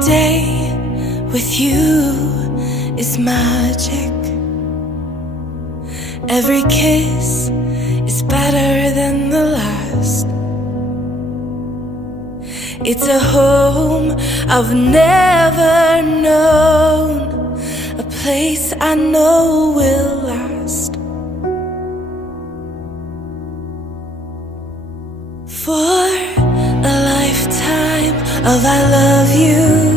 day with you is magic. Every kiss is better than the last. It's a home I've never known, a place I know will last. For a lifetime of I love you,